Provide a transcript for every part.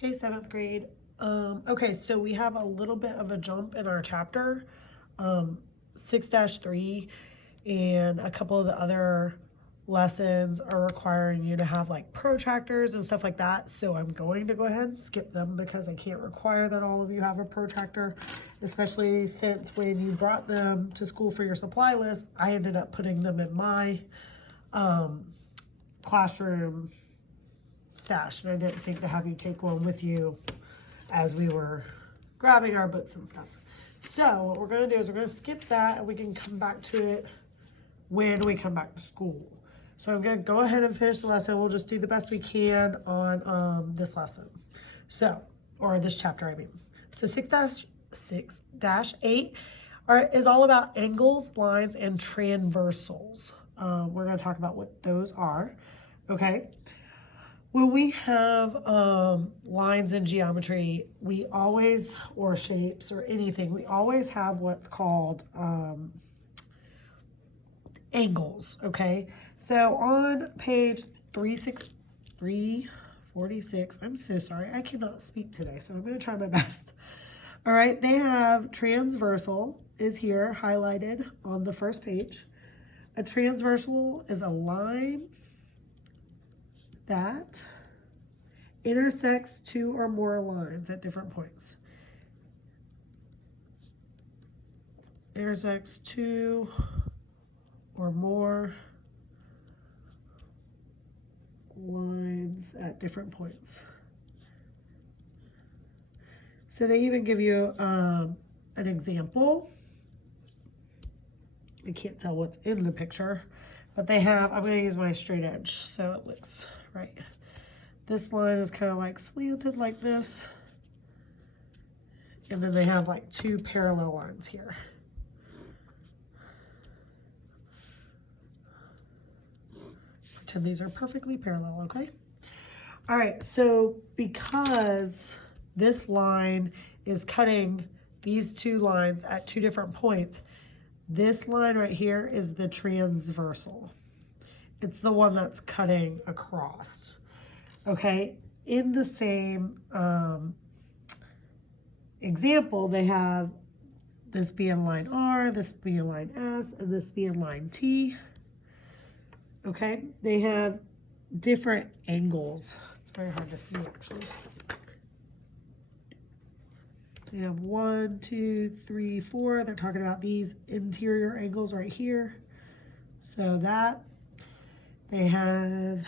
Hey, seventh grade. Okay, so we have a little bit of a jump in our chapter, 6-3, and a couple of the other lessons are requiring you to have like protractors and stuff like that. So I'm going to go ahead and skip them because I can't require that all of you have a protractor, especially since when you brought them to school for your supply list, I ended up putting them in my classroom stash, and I didn't think to have you take one with you as we were grabbing our books and stuff. So what we're going to do is we're going to skip that and we can come back to it when we come back to school. So I'm going to go ahead and finish the lesson. We'll just do the best we can on this lesson. So, or this chapter, I mean. So 6-8 is all about angles, lines, and transversals. We're going to talk about what those are. Okay. When we have lines in geometry, we always, or shapes or anything, we always have what's called angles, okay? So on page 346, I'm so sorry, I cannot speak today, so I'm going to try my best. All right, they have transversal is here highlighted on the first page. A transversal is a line that intersects two or more lines at different points. Intersects two or more lines at different points. So they even give you an example. I can't tell what's in the picture, but they have, I'm going to use my straight edge so it looks right. This line is kind of like slanted like this. And then they have like two parallel lines here. Pretend these are perfectly parallel, okay? All right, so because this line is cutting these two lines at two different points, this line right here is the transversal. It's the one that's cutting across. Okay, in the same example, they have this being line R, this being line S, and this being line T. Okay, they have different angles. It's very hard to see actually. They have 1, 2, 3, 4. They're talking about these interior angles right here. So that they have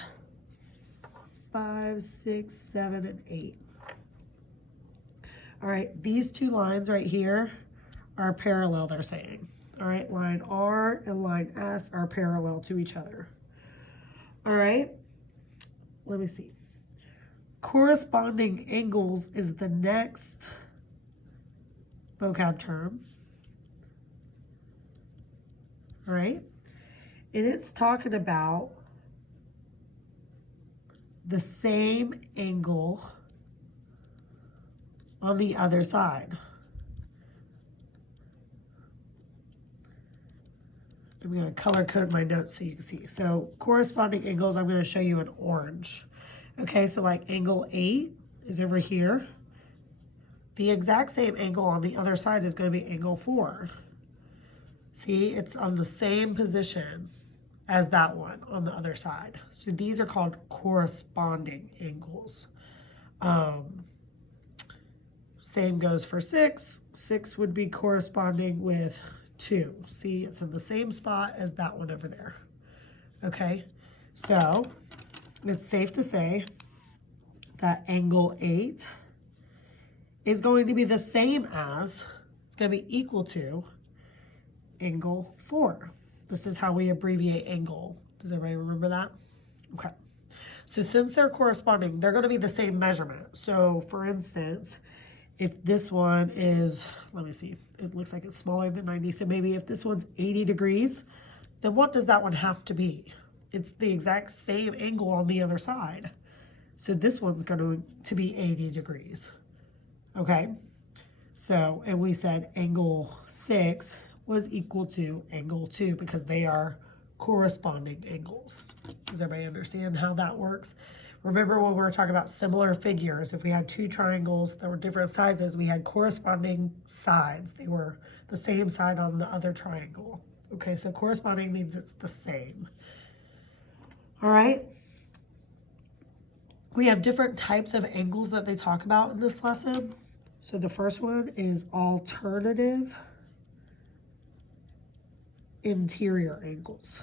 5, 6, 7, and 8. All right, these two lines right here are parallel, they're saying. All right, line R and line S are parallel to each other. All right, let me see. Corresponding angles is the next vocab term. All right, and it's talking about the same angle on the other side. I'm going to color code my notes so you can see. So corresponding angles, I'm going to show you in orange. Okay, so like angle 8 is over here. The exact same angle on the other side is going to be angle 4. See, it's on the same position as that one on the other side. So these are called corresponding angles. Same goes for 6. 6 would be corresponding with 2. See, it's in the same spot as that one over there. Okay, so it's safe to say that angle 8 is going to be the same as, it's going to be equal to angle 4. This is how we abbreviate angle. Does everybody remember that? Okay. So since they're corresponding, they're going to be the same measurement. So for instance, if this one is, let me see, it looks like it's smaller than 90. So maybe if this one's 80 degrees, then what does that one have to be? It's the exact same angle on the other side. So this one's going to be 80 degrees. Okay. So, and we said angle 6 was equal to angle 2 because they are corresponding angles. Does everybody understand how that works? Remember when we were talking about similar figures, if we had two triangles that were different sizes, we had corresponding sides. They were the same side on the other triangle. Okay, so corresponding means it's the same. All right. We have different types of angles that they talk about in this lesson. So the first one is alternative interior angles.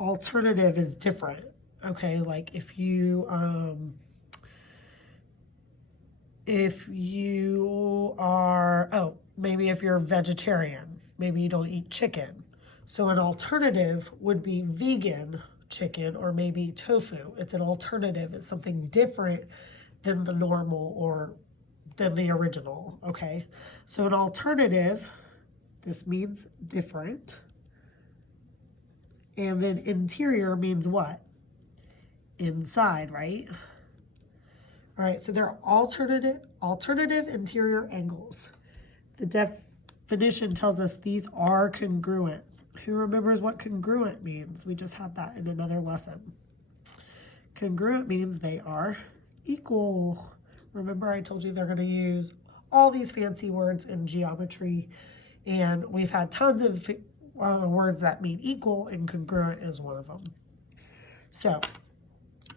Alternative is different, okay? Like if you are, oh, maybe if you're a vegetarian, maybe you don't eat chicken. So an alternative would be vegan chicken or maybe tofu. It's an alternative. It's something different than the normal or than the original, okay? So an alternative, this means different. And then interior means what? Inside, right? All right, so they're alternative interior angles. The definition tells us these are congruent. Who remembers what congruent means? We just had that in another lesson. Congruent means they are equal. Remember I told you they're going to use all these fancy words in geometry, and we've had tons of words that mean equal, and congruent is one of them. So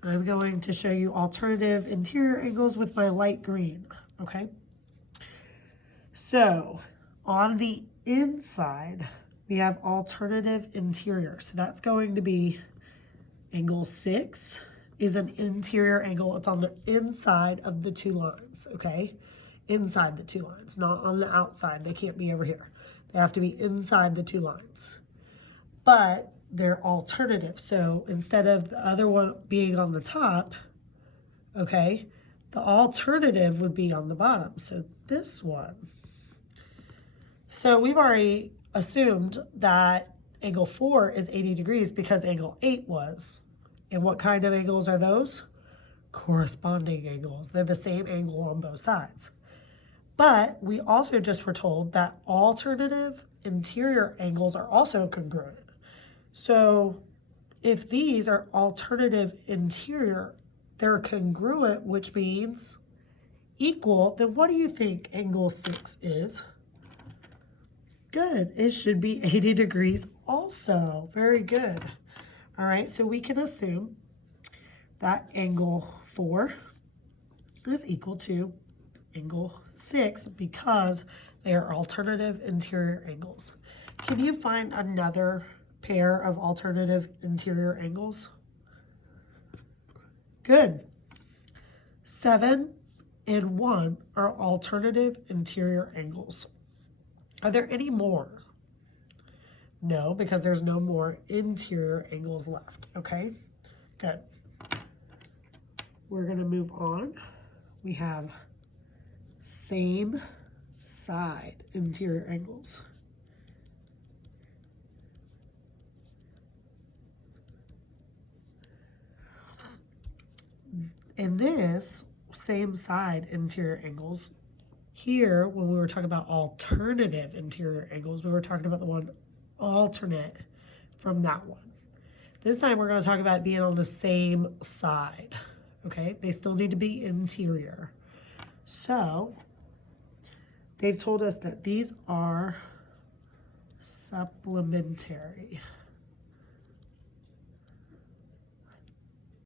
I'm going to show you alternative interior angles with my light green, okay? So on the inside, we have alternative interior. So that's going to be angle 6 is an interior angle. It's on the inside of the two lines, okay? Inside the two lines, not on the outside. They can't be over here. They have to be inside the two lines. But they're alternative. So instead of the other one being on the top, okay, the alternative would be on the bottom. So this one. So we've already assumed that angle 4 is 80 degrees because angle 8 was. And what kind of angles are those? Corresponding angles. They're the same angle on both sides. But we also just were told that alternative interior angles are also congruent. So if these are alternative interior, they're congruent, which means equal, then what do you think angle 6 is? Good. It should be 80 degrees also. Very good. All right, so we can assume that angle 4 is equal to angle 6 because they are alternative interior angles. Can you find another pair of alternative interior angles? Good. 7 and 1 are alternative interior angles. Are there any more? No, because there's no more interior angles left, okay? Good. We're gonna move on. We have same side interior angles. In this same side interior angles, here when we were talking about alternative interior angles, we were talking about the one alternate from that one. This time we're going to talk about being on the same side, okay? They still need to be interior. So they've told us that these are supplementary.